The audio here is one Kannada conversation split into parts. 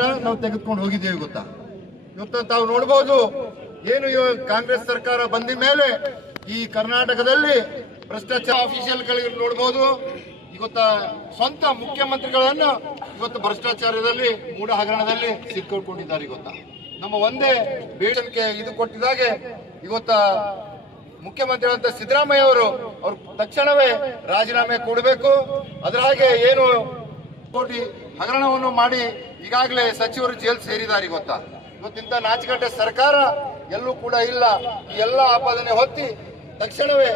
ನಾವು ತೆಗೆದುಕೊಂಡು ಹೋಗಿದ್ದೇವೆ ಗೊತ್ತಾ. ಇವತ್ತು ತಾವು ನೋಡಬಹುದು, ಏನು ಕಾಂಗ್ರೆಸ್ ಸರ್ಕಾರ ಬಂದ ಮೇಲೆ ಈ ಕರ್ನಾಟಕದಲ್ಲಿ ಭ್ರಷ್ಟಾಚಾರ ಆಫೀಷಿಯಲ್ಗಳಿಗೆ ನೋಡಬಹುದು. ಇವತ್ತು ಸ್ವಂತ ಮುಖ್ಯಮಂತ್ರಿಗಳನ್ನು ಇವತ್ತು ಭ್ರಷ್ಟಾಚಾರದಲ್ಲಿ ಮೂಢ ಹಗರಣದಲ್ಲಿ ಸಿಕ್ಕಿಕೊಂಡಿದ್ದಾರೆ. ಗೊತ್ತಾ, ನಮ್ಮ ಒಂದೇ ಬೇಡಿಕೆ ಇದು ಕೊಟ್ಟಿದ್ದಾಗೆ ಇವತ್ತ ಮುಖ್ಯಮಂತ್ರಿ ಅಂತ ಸಿದ್ದರಾಮಯ್ಯ ಅವರು ತಕ್ಷಣವೇ ರಾಜೀನಾಮೆ ಕೊಡಬೇಕು. ಅದರ ಹಾಗೆ ಏನು ಕೋಟಿ ಹಗರಣವನ್ನು ಮಾಡಿ ಈಗಾಗಲೇ ಸಚಿವರು ಜೈಲ್ ಸೇರಿದ್ದಾರೆ. ಗೊತ್ತಾ, ಇವತ್ತಿಂತ ನಾಚಿಕಟ್ಟೆ ಸರ್ಕಾರ ಎಲ್ಲೂ ಕೂಡ ಇಲ್ಲ. ಈ ಎಲ್ಲ ಆಪಾದನೆ ಹೊತ್ತಿ ತಕ್ಷಣವೇ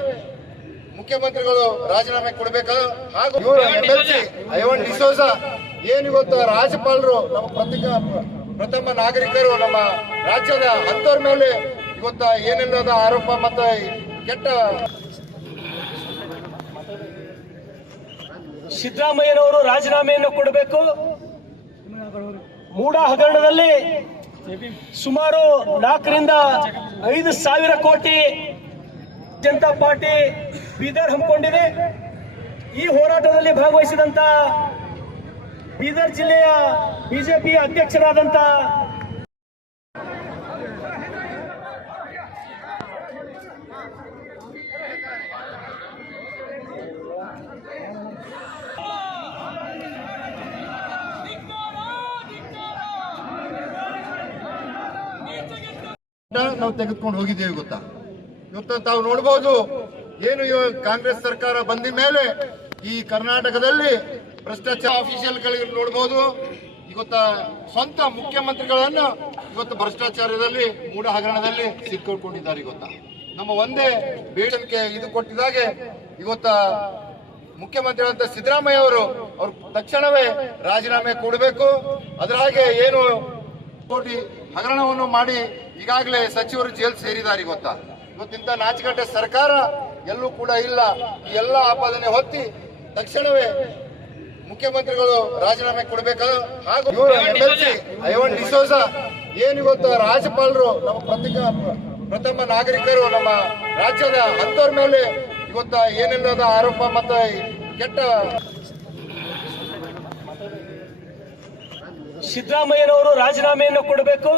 ಮುಖ್ಯಮಂತ್ರಿಗಳು ರಾಜೀನಾಮೆ ಕೊಡಬೇಕು. ಹಾಗೂ MLC ಐವನ್ ಡಿಸೋಜ ಏನು ಇವತ್ತು ರಾಜ್ಯಪಾಲರು ನಮ್ಮ ಪ್ರಥಮ ನಾಗರಿಕರು ನಮ್ಮ ರಾಜ್ಯದ ಅಂತವ್ರ ಮೇಲೆ ಇವತ್ತ ಏನೆಲ್ಲದ ಆರೋಪ ಮತ್ತು ಕೆಟ್ಟ ಸಿದ್ದರಾಮಯ್ಯನವರು ರಾಜೀನಾಮೆಯನ್ನು ಕೊಡಬೇಕು. ಮೂಢ ಹಗರಣದಲ್ಲಿ ಸುಮಾರು 4 ರಿಂದ 5 ಸಾವಿರ ಕೋಟಿ ಜನತಾ ಪಾರ್ಟಿ ಬೀದರ್ ಹಮ್ಮಿಕೊಂಡಿದೆ. ಈ ಹೋರಾಟದಲ್ಲಿ ಭಾಗವಹಿಸಿದಂತ ಬೀದರ್ ಜಿಲ್ಲೆಯ ಬಿಜೆಪಿ ಅಧ್ಯಕ್ಷರಾದಂತ ನಾವು ತೆಗೆದುಕೊಂಡು ಹೋಗಿದ್ದೇವೆ. ಗೊತ್ತಾ, ಇವತ್ತು ತಾವು ನೋಡಬಹುದು, ಏನು ಕಾಂಗ್ರೆಸ್ ಸರ್ಕಾರ ಬಂದ ಮೇಲೆ ಈ ಕರ್ನಾಟಕದಲ್ಲಿ ಭ್ರಷ್ಟಾಚಾರ ಆಫೀಷಿಯಲ್ಗಳಿಗೆ ನೋಡಬಹುದು. ಇವತ್ತು ಸ್ವಂತ ಮುಖ್ಯಮಂತ್ರಿಗಳನ್ನು ಇವತ್ತು ಭ್ರಷ್ಟಾಚಾರದಲ್ಲಿ ಮೂಢ ಹಗರಣದಲ್ಲಿ ಸಿಕ್ಕಿಕೊಂಡಿದ್ದಾರೆ. ಗೊತ್ತಾ, ನಮ್ಮ ಒಂದೇ ಬೇಡಿಕೆ ಇದು ಕೊಟ್ಟಿದ್ದಾಗೆ ಇವತ್ತ ಮುಖ್ಯಮಂತ್ರಿ ಅಂತ ಸಿದ್ದರಾಮಯ್ಯ ಅವರು ತಕ್ಷಣವೇ ರಾಜೀನಾಮೆ ಕೊಡಬೇಕು. ಅದರ ಹಾಗೆ ಏನು ಕೋಟಿ ಹಗರಣವನ್ನು ಮಾಡಿ ಈಗಾಗಲೇ ಸಚಿವರು ಜೈಲ್ ಸೇರಿದ್ದಾರೆ. ಗೊತ್ತಾ, ಇವತ್ತಿಂತ ನಾಚಿಕಟ್ಟೆ ಸರ್ಕಾರ ಎಲ್ಲೂ ಕೂಡ ಇಲ್ಲ. ಈ ಎಲ್ಲ ಆಪಾದನೆ ಹೊತ್ತಿ ತಕ್ಷಣವೇ ಮುಖ್ಯಮಂತ್ರಿಗಳು ರಾಜೀನಾಮೆ ಕೊಡಬೇಕು. ಹಾಗೂ MLC ಐವನ್ ಡಿಸೋಜ ಏನು ಇವತ್ತು ರಾಜ್ಯಪಾಲರು ನಮ್ಮ ಪ್ರಥಮ ನಾಗರಿಕರು ನಮ್ಮ ರಾಜ್ಯದ ಅಂತವ್ರ ಮೇಲೆ ಇವತ್ತ ಏನೆಲ್ಲದ ಆರೋಪ ಮತ್ತು ಕೆಟ್ಟ ಸಿದ್ದರಾಮಯ್ಯನವರು ರಾಜೀನಾಮೆಯನ್ನು ಕೊಡಬೇಕು.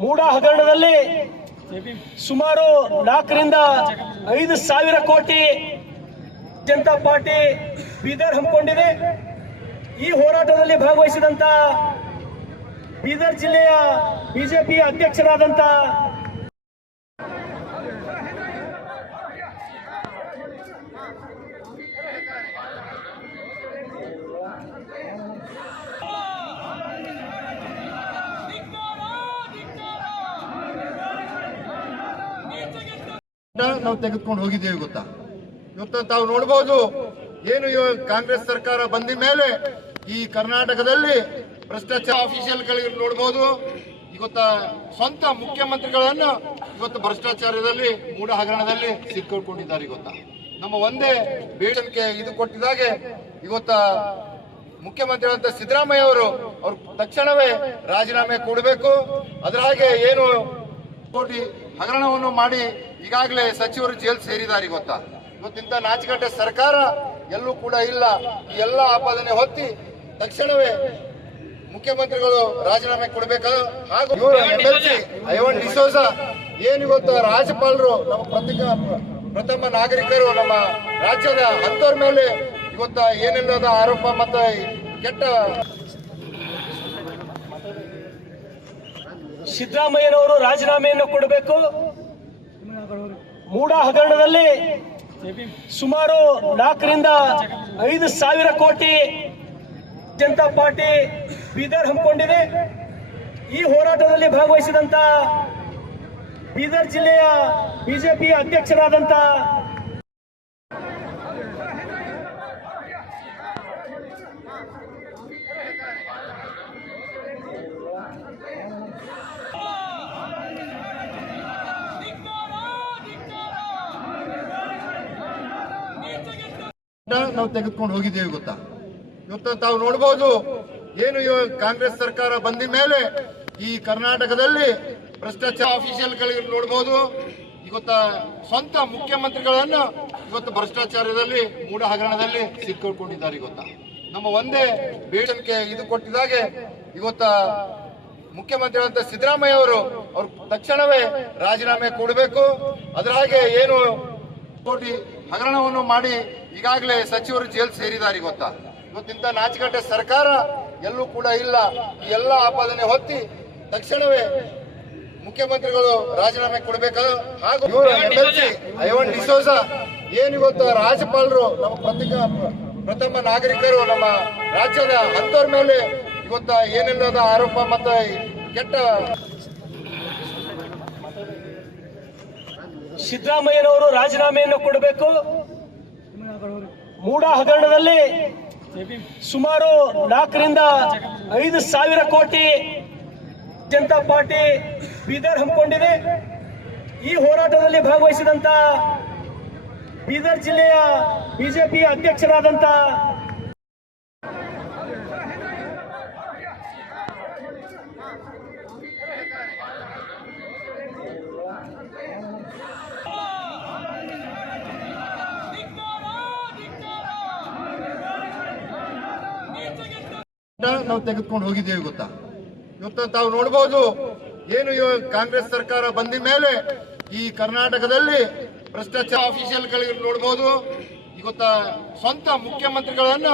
ಮೂಢ ಹಗರಣದಲ್ಲಿ ಸುಮಾರು 4 ರಿಂದ 5 ಸಾವಿರ ಕೋಟಿ ಜನತಾ ಪಾರ್ಟಿ ಬೀದರ್ ಹಮ್ಮಿಕೊಂಡಿದೆ. ಈ ಹೋರಾಟದಲ್ಲಿ ಭಾಗವಹಿಸಿದಂತ ಬೀದರ್ ಜಿಲ್ಲೆಯ ಬಿಜೆಪಿ ಅಧ್ಯಕ್ಷರಾದಂತ ನಾವು ತೆಗೆದುಕೊಂಡು ಹೋಗಿದ್ದೇವೆ. ಗೊತ್ತಾ, ಇವತ್ತು ತಾವು ನೋಡಬಹುದು, ಏನು ಕಾಂಗ್ರೆಸ್ ಸರ್ಕಾರ ಬಂದ ಮೇಲೆ ಈ ಕರ್ನಾಟಕದಲ್ಲಿ ಭ್ರಷ್ಟಾಚಾರ ಆಫೀಷಿಯಲ್ಗಳಿಗೆ ನೋಡಬಹುದು. ಇವತ್ತ ಸ್ವಂತ ಮುಖ್ಯಮಂತ್ರಿಗಳನ್ನು ಇವತ್ತು ಭ್ರಷ್ಟಾಚಾರದಲ್ಲಿ ಮೂಢ ಹಗರಣದಲ್ಲಿ ಸಿಕ್ಕಿಕೊಂಡಿದ್ದಾರೆ. ಗೊತ್ತಾ, ನಮ್ಮ ಒಂದೇ ಬೇಡಿಕೆ ಇದು ಕೊಟ್ಟಿದ್ದಾಗೆ ಇವತ್ತ ಮುಖ್ಯಮಂತ್ರಿ ಅಂತ ಸಿದ್ದರಾಮಯ್ಯ ಅವರು ತಕ್ಷಣವೇ ರಾಜೀನಾಮೆ ಕೊಡಬೇಕು. ಅದರ ಹಾಗೆ ಏನು ಕೋಟಿ ಹಗರಣವನ್ನು ಮಾಡಿ ಈಗಾಗಲೇ ಸಚಿವರು ಜೈಲ್ ಸೇರಿದ್ದಾರೆ. ಗೊತ್ತಾ, ಇವತ್ತಿಂತ ನಾಚಿಕಟ್ಟೆ ಸರ್ಕಾರ ಎಲ್ಲೂ ಕೂಡ ಇಲ್ಲ. ಈ ಎಲ್ಲ ಆಪಾದನೆ ಹೊತ್ತಿ ತಕ್ಷಣವೇ ಮುಖ್ಯಮಂತ್ರಿಗಳು ರಾಜೀನಾಮೆ ಕೊಡಬೇಕು. ಹಾಗೂ MLC ಐವನ್ ಡಿಸೋಜ ಏನು ಇವತ್ತು ರಾಜ್ಯಪಾಲರು ನಮ್ಮ ಪ್ರಥಮ ನಾಗರಿಕರು ನಮ್ಮ ರಾಜ್ಯದ ಅಂತವ್ರ ಮೇಲೆ ಇವತ್ತ ಏನೆಲ್ಲದ ಆರೋಪ ಮತ್ತು ಕೆಟ್ಟ ಸಿದ್ದರಾಮಯ್ಯನವರು ರಾಜೀನಾಮೆಯನ್ನು ಕೊಡಬೇಕು. ಮೂಢ ಹಗರಣದಲ್ಲಿ ಸುಮಾರು 4 ರಿಂದ 5 ಸಾವಿರ ಕೋಟಿ ಜನತಾ ಪಾರ್ಟಿ ಬೀದರ್ ಹಮ್ಮಿಕೊಂಡಿದೆ. ಈ ಹೋರಾಟದಲ್ಲಿ ಭಾಗವಹಿಸಿದಂತ ಬೀದರ್ ಜಿಲ್ಲೆಯ ಬಿಜೆಪಿ ಅಧ್ಯಕ್ಷರಾದಂತ ನಾವು ತೆಗೆದುಕೊಂಡು ಹೋಗಿದ್ದೇವೆ. ಗೊತ್ತಾ, ಇವತ್ತು ತಾವು ನೋಡಬಹುದು, ಏನು ಕಾಂಗ್ರೆಸ್ ಸರ್ಕಾರ ಬಂದ ಮೇಲೆ ಈ ಕರ್ನಾಟಕದಲ್ಲಿ ಭ್ರಷ್ಟಾಚಾರ ಆಫೀಷಿಯಲ್ಗಳಿಗೆ ನೋಡಬಹುದು. ಇವತ್ತು ಸ್ವಂತ ಮುಖ್ಯಮಂತ್ರಿಗಳನ್ನು ಇವತ್ತು ಭ್ರಷ್ಟಾಚಾರದಲ್ಲಿ ಮೂಢ ಹಗರಣದಲ್ಲಿ ಸಿಕ್ಕಿಕೊಂಡಿದ್ದಾರೆ. ಗೊತ್ತಾ, ನಮ್ಮ ಒಂದೇ ಬೇಡಿಕೆ ಇದು ಕೊಟ್ಟಿದ್ದಾಗೆ ಇವತ್ತ ಮುಖ್ಯಮಂತ್ರಿಗಳಂತ ಸಿದ್ದರಾಮಯ್ಯ ಅವರು ತಕ್ಷಣವೇ ರಾಜೀನಾಮೆ ಕೊಡಬೇಕು. ಅದರ ಹಾಗೆ ಏನು ಕೋಟಿ ಹಗರಣವನ್ನು ಮಾಡಿ ಈಗಾಗಲೇ ಸಚಿವರು ಜೈಲು ಸೇರಿದ್ದಾರೆ. ಇವತ್ತಿಂತ ನಾಚಿಕಟ್ಟೆ ಸರ್ಕಾರ ಎಲ್ಲೂ ಕೂಡ ಇಲ್ಲ. ಈ ಎಲ್ಲ ಆಪಾದನೆ ಹೊತ್ತಿ ತಕ್ಷಣವೇ ಮುಖ್ಯಮಂತ್ರಿಗಳು ರಾಜೀನಾಮೆ ಕೊಡಬೇಕು. ಹಾಗೂ MLC ಐವನ್ ಡಿಸೋಜ ಏನು ಇವತ್ತು ರಾಜ್ಯಪಾಲರು ನಮ್ಮ ಪ್ರಥಮ ನಾಗರಿಕರು ನಮ್ಮ ರಾಜ್ಯದ ಅಂತವ್ರ ಮೇಲೆ ಇವತ್ತ ಏನೆಲ್ಲದ ಆರೋಪ ಮತ್ತು ಕೆಟ್ಟ ಸಿದ್ದರಾಮಯ್ಯನವರು ರಾಜೀನಾಮೆಯನ್ನು ಕೊಡಬೇಕು. ಮೂಡ ಹಗರಣದಲ್ಲಿ ಸುಮಾರು 4 ರಿಂದ 5 ಸಾವಿರ ಕೋಟಿ ಜನತಾ ಪಾರ್ಟಿ ಬೀದರ್ ಹಮ್ಮಿಕೊಂಡಿದೆ. ಈ ಹೋರಾಟದಲ್ಲಿ ಭಾಗವಹಿಸಿದಂತ ಬೀದರ್ ಜಿಲ್ಲೆಯ ಬಿಜೆಪಿ ಅಧ್ಯಕ್ಷರಾದಂತ ನಾವು ತೆಗೆದುಕೊಂಡು ಹೋಗಿದ್ದೇವೆ ಗೊತ್ತಾ. ಇವತ್ತು ತಾವು ನೋಡಬಹುದು ಏನು ಕಾಂಗ್ರೆಸ್ ಸರ್ಕಾರ ಬಂದ ಮೇಲೆ ಈ ಕರ್ನಾಟಕದಲ್ಲಿ ಭ್ರಷ್ಟಾಚಾರ ಆಫೀಷಿಯಲ್ಗಳಿಗೆ ನೋಡಬಹುದು. ಇವತ್ತ ಸ್ವಂತ ಮುಖ್ಯಮಂತ್ರಿಗಳನ್ನ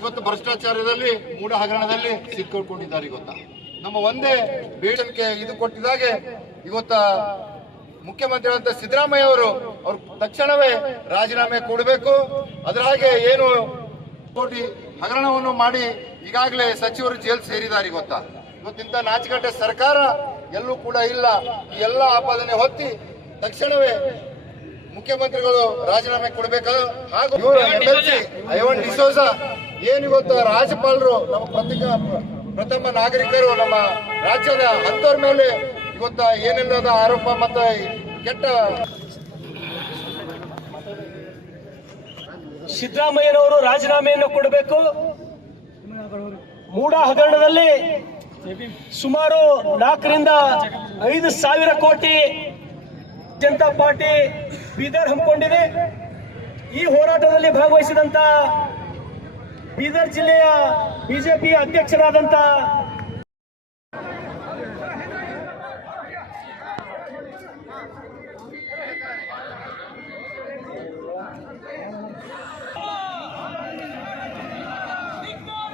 ಇವತ್ತು ಭ್ರಷ್ಟಾಚಾರದಲ್ಲಿ ಮೂಢ ಹಗರಣದಲ್ಲಿ ಸಿಕ್ಕಿಕೊಂಡಿದ್ದಾರೆ. ನಮ್ಮ ಒಂದೇ ಬೇಡಿಕೆ ಇದು ಕೊಟ್ಟಿದ್ದಾಗೆ ಇವತ್ತ ಮುಖ್ಯಮಂತ್ರಿಗಳಂತ ಸಿದ್ದರಾಮಯ್ಯ ಅವರು ತಕ್ಷಣವೇ ರಾಜೀನಾಮೆ ಕೊಡಬೇಕು. ಅದರ ಹಾಗೆ ಏನು ಕೋಟಿ ಹಗರಣವನ್ನು ಮಾಡಿ ಈಗಾಗಲೇ ಸಚಿವರು ಜೈಲು ಸೇರಿದ್ದಾರೆ. ಇವತ್ತಿಂತ ನಾಚಿಕಟ್ಟೆ ಸರ್ಕಾರ ಎಲ್ಲೂ ಕೂಡ ಇಲ್ಲ. ಈ ಎಲ್ಲ ಆಪಾದನೆ ಹೊತ್ತಿ ತಕ್ಷಣವೇ ಮುಖ್ಯಮಂತ್ರಿಗಳು ರಾಜೀನಾಮೆ ಕೊಡಬೇಕು. ಹಾಗೂ MLC ಐವನ್ ಡಿಸೋಜ ಏನು ಇವತ್ತು ರಾಜ್ಯಪಾಲರು ನಮ್ಮ ಪ್ರಥಮ ನಾಗರಿಕರು ನಮ್ಮ ರಾಜ್ಯದ ಅಂತವ್ರ ಮೇಲೆ ಇವತ್ತ ಏನೆಲ್ಲದ ಆರೋಪ ಮತ್ತು ಕೆಟ್ಟ ಸಿದ್ದರಾಮಯ್ಯನವರು ರಾಜೀನಾಮೆಯನ್ನು ಕೊಡಬೇಕು. ಮೂಡ ಹಗರಣದಲ್ಲಿ ಸುಮಾರು 4 ರಿಂದ 5 ಸಾವಿರ ಕೋಟಿ ಜನತಾ ಪಾರ್ಟಿ ಬೀದರ್ ಹಮ್ಮಿಕೊಂಡಿದೆ. ಈ ಹೋರಾಟದಲ್ಲಿ ಭಾಗವಹಿಸಿದಂತ ಬೀದರ್ ಜಿಲ್ಲೆಯ ಬಿಜೆಪಿ ಅಧ್ಯಕ್ಷರಾದಂತ ಧಿಕ್ಕಾರ